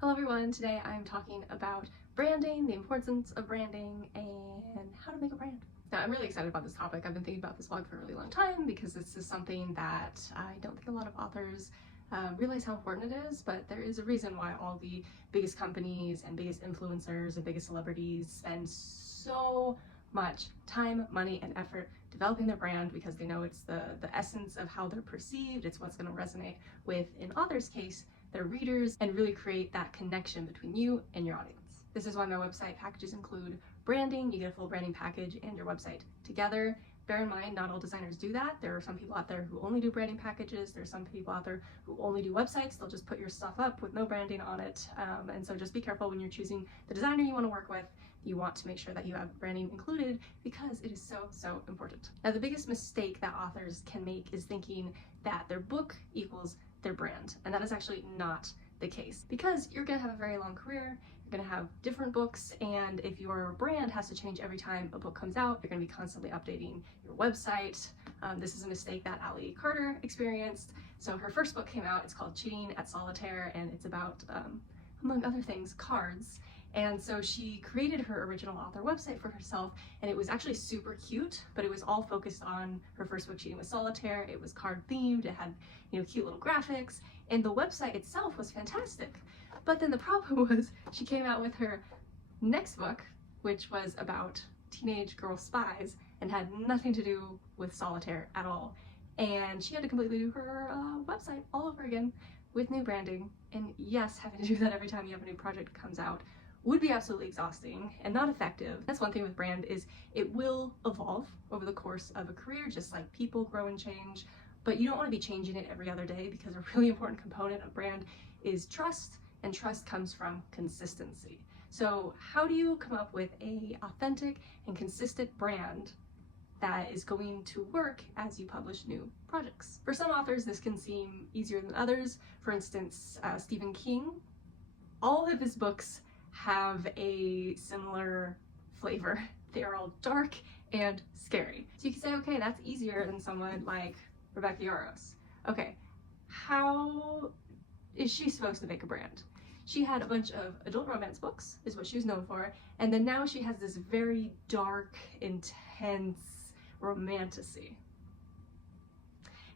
Hello everyone, today I'm talking about branding, the importance of branding, and how to make a brand. Now I'm really excited about this topic. I've been thinking about this vlog for a really long time because this is something that I don't think a lot of authors realize how important it is, but there is a reason why all the biggest companies and biggest influencers and biggest celebrities spend so much time, money, and effort developing their brand because they know it's the essence of how they're perceived. It's what's going to resonate with, in authors' case, their readers, and really create that connection between you and your audience. This is why my website packages include branding. You get a full branding package and your website together. Bear in mind, not all designers do that. There are some people out there who only do branding packages. There's some people out there who only do websites. They'll just put your stuff up with no branding on it. And so just be careful when you're choosing the designer you want to work with. You want to make sure that you have branding included because it is so important. Now, the biggest mistake that authors can make is thinking that their book equals their brand, and that is actually not the case, because you're going to have a very long career, you're going to have different books, and if your brand has to change every time a book comes out, you're going to be constantly updating your website. This is a mistake that Lynn Carter experienced. So her first book came out, it's called Cheating at Solitaire, and it's about, among other things, cards. And so she created her original author website for herself, and it was actually super cute, but it was all focused on her first book, Cheating with Solitaire. It was card themed, it had, cute little graphics, and the website itself was fantastic. But then the problem was she came out with her next book, which was about teenage girl spies and had nothing to do with solitaire at all. And she had to completely do her website all over again with new branding. And yes, having to do that every time you have a new project comes out would be absolutely exhausting and not effective. That's one thing with brand, is it will evolve over the course of a career, just like people grow and change, but you don't want to be changing it every other day, because a really important component of brand is trust, and trust comes from consistency. So how do you come up with a authentic and consistent brand that is going to work as you publish new projects? For some authors, this can seem easier than others. For instance, Stephen King, all of his books have a similar flavor. They are all dark and scary. So you can say, okay, that's easier than someone like Rebecca Yarros. Okay, how is she supposed to make a brand? She had a bunch of adult romance books, is what she was known for, and then now she has this very dark, intense romantasy.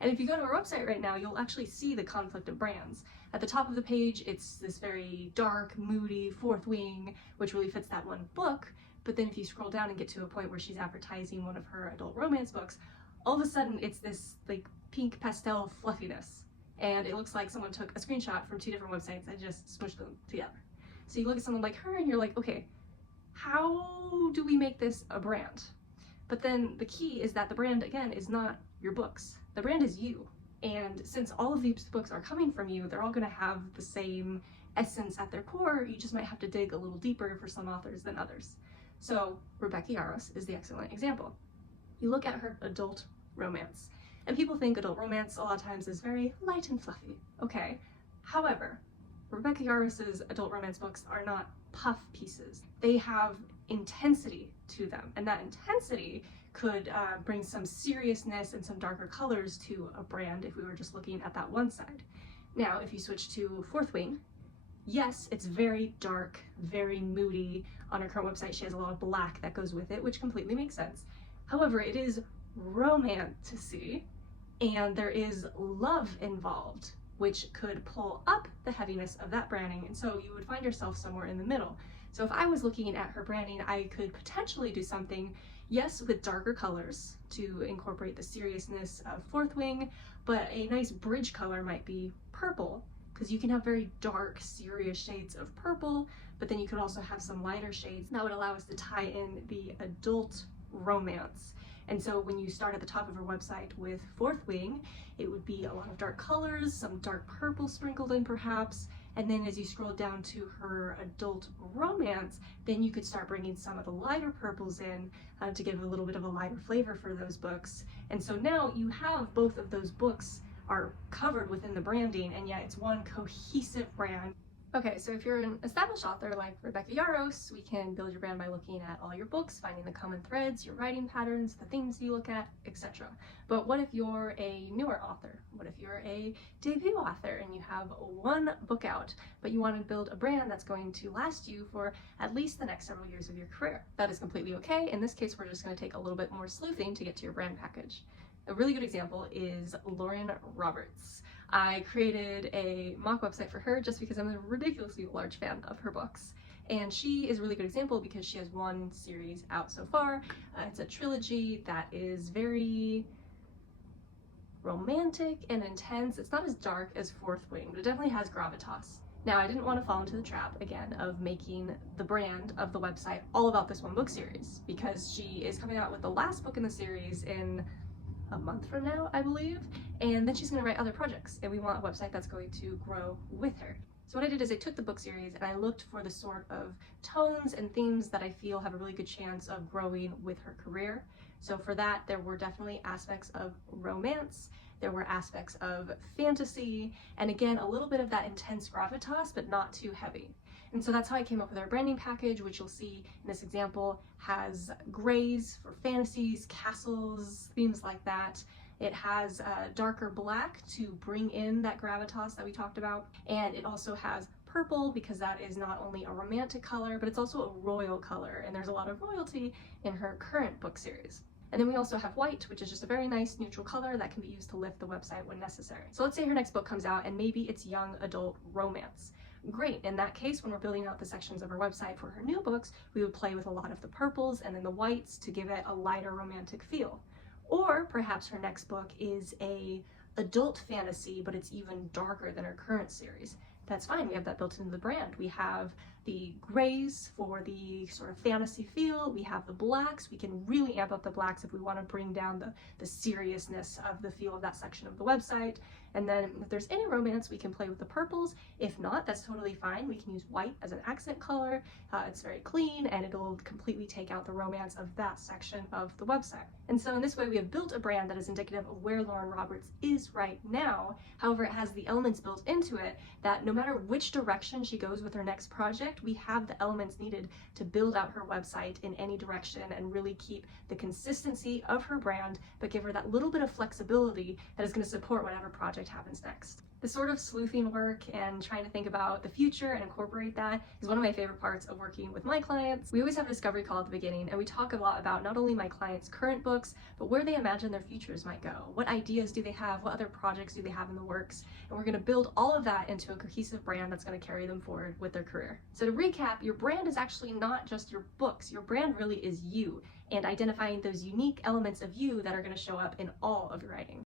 And if you go to her website right now, you'll actually see the conflict of brands. At the top of the page, it's this very dark, moody Fourth Wing, which really fits that one book. But then if you scroll down and get to a point where she's advertising one of her adult romance books, all of a sudden it's this like pink pastel fluffiness. And it looks like someone took a screenshot from two different websites and just smushed them together. So you look at someone like her and you're like, okay, how do we make this a brand? But then the key is that the brand, again, is not your books. The brand is you. And since all of these books are coming from you, they're all going to have the same essence at their core. You just might have to dig a little deeper for some authors than others. So Rebecca Yarros is the excellent example. You look at her adult romance, and people think adult romance a lot of times is very light and fluffy. Okay. However, Rebecca Yarros's adult romance books are not puff pieces. They have intensity to them, and that intensity could bring some seriousness and some darker colors to a brand if we were just looking at that one side. Now, if you switch to Fourth Wing, yes, it's very dark, very moody. On her current website, she has a lot of black that goes with it, which completely makes sense. However, it is romantasy, and there is love involved, which could pull up the heaviness of that branding, and so you would find yourself somewhere in the middle. So if I was looking at her branding, I could potentially do something, yes, with darker colors to incorporate the seriousness of Fourth Wing, but a nice bridge color might be purple, because you can have very dark, serious shades of purple, but then you could also have some lighter shades that would allow us to tie in the adult romance. And so when you start at the top of her website with Fourth Wing, it would be a lot of dark colors, some dark purple sprinkled in perhaps, and then as you scroll down to her adult romance, then you could start bringing some of the lighter purples in to give a little bit of a lighter flavor for those books. And so now you have both of those books are covered within the branding, and yet it's one cohesive brand. Okay, so if you're an established author like Rebecca Yarros, we can build your brand by looking at all your books, finding the common threads, your writing patterns, the themes you look at, etc. But what if you're a newer author? What if you're a debut author and you have one book out, but you want to build a brand that's going to last you for at least the next several years of your career? That is completely okay. In this case, we're just going to take a little bit more sleuthing to get to your brand package. A really good example is Lauren Roberts. I created a mock website for her just because I'm a ridiculously large fan of her books. And she is a really good example because she has one series out so far. It's a trilogy that is very romantic and intense. It's not as dark as Fourth Wing, but it definitely has gravitas. Now, I didn't want to fall into the trap, again, of making the brand of the website all about this one book series, because she is coming out with the last book in the series in a month from now, I believe, and then she's going to write other projects, and we want a website that's going to grow with her. So what I did is I took the book series and I looked for the sort of tones and themes that I feel have a really good chance of growing with her career. So for that, there were definitely aspects of romance, there were aspects of fantasy, and again, a little bit of that intense gravitas, but not too heavy. And so that's how I came up with our branding package, which you'll see in this example has grays for fantasies, castles, themes like that. It has darker black to bring in that gravitas that we talked about. And it also has purple because that is not only a romantic color, but it's also a royal color. And there's a lot of royalty in her current book series. And then we also have white, which is just a very nice neutral color that can be used to lift the website when necessary. So let's say her next book comes out and maybe it's young adult romance. Great, in that case, when we're building out the sections of our website for her new books, we would play with a lot of the purples and then the whites to give it a lighter romantic feel. Or perhaps her next book is a adult fantasy, but it's even darker than her current series. That's fine, we have that built into the brand. We have the grays for the sort of fantasy feel, we have the blacks, we can really amp up the blacks if we want to bring down the seriousness of the feel of that section of the website. And then if there's any romance, we can play with the purples. If not, that's totally fine. We can use white as an accent color. It's very clean and it'll completely take out the romance of that section of the website. And so in this way, we have built a brand that is indicative of where Lauren Roberts is right now. However, it has the elements built into it that no matter which direction she goes with her next project, we have the elements needed to build out her website in any direction and really keep the consistency of her brand, but give her that little bit of flexibility that is going to support whatever project happens next. The sort of sleuthing work and trying to think about the future and incorporate that is one of my favorite parts of working with my clients. We always have a discovery call at the beginning, and we talk a lot about not only my clients' current books, but where they imagine their futures might go. What ideas do they have? What other projects do they have in the works? And we're going to build all of that into a cohesive brand that's going to carry them forward with their career. So to recap, your brand is actually not just your books. Your brand really is you, and identifying those unique elements of you that are going to show up in all of your writing.